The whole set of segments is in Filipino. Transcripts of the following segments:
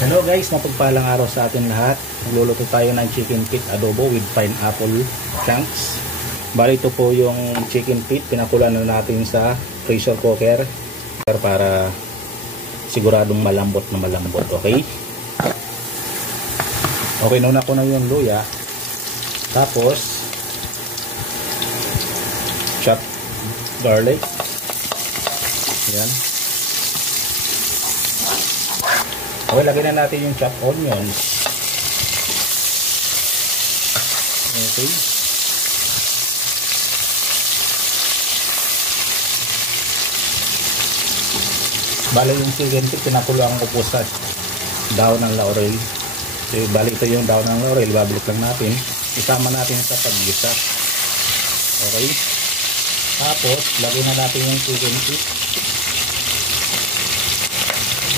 Hello guys, mapagpalang araw sa atin lahat. Magluluto tayo ng chicken feet adobo with pineapple chunks. Bali ito po yung chicken feet, pinakulan na natin sa pressure cooker para siguradong malambot na malambot. Okay? Okay, nauna ko na yung luya. Tapos chopped garlic. Yan. Okay, lagyan na natin yung chopped onions. Okay. Bali yung chicken feet, pinakuloan ko po sa daon ng laurel. So, bali ito yung daon ng laurel, babalik lang natin. Isama natin sa paggisa. Okay. Tapos, lagyan na natin yung chicken feet.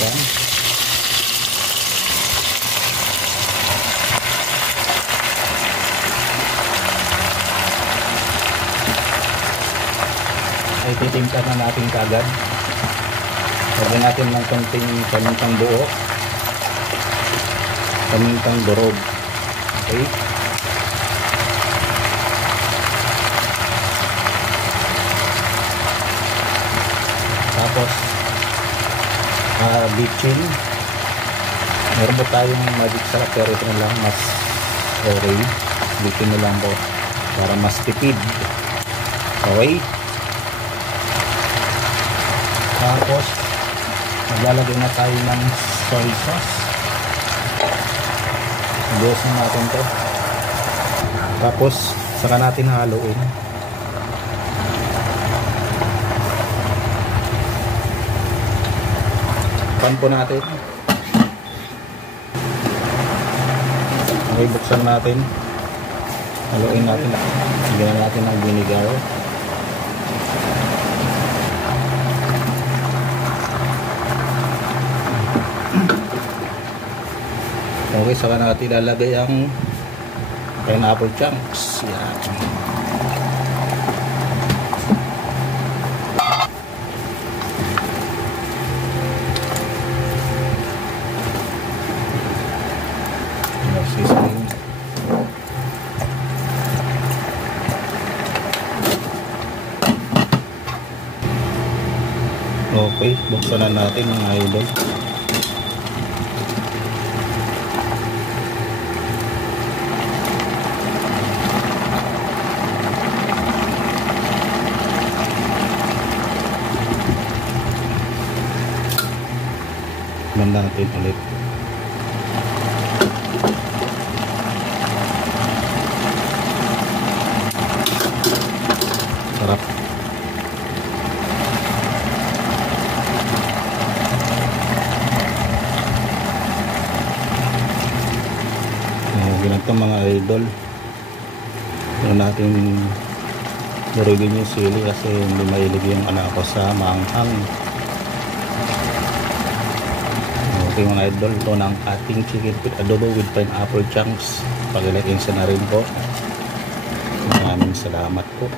Yan. Ay titimpa na natin kagad. Lagyan natin ng konting pamintang buo, pamintang durog. Okay. Tapos bitchin. Meron po tayong magic sarap pero ito na lang mas okay. Bitchin na lang po para mas tipid. Okay. Tapos maglalagay na tayo ng soy sauce. Ibusin natin to. Tapos saka natin haluin. Pan po natin. Okay, buksan natin. Haluin natin. Lagyan natin ng vinegar. Okay, saka natin ilalagay ang pineapple chunks. Yan. Seasoning. Okay, buksan na natin mga idol. Natin ulit. Sarap. Ganito mga idol. Ano natin durugin yung sili kasi hindi mailig yung anak ko sa maanghang. Okay mga idol, ito ng ating chicken feet adobo with pineapple chunks. Pag-like na rin po. Maraming salamat po.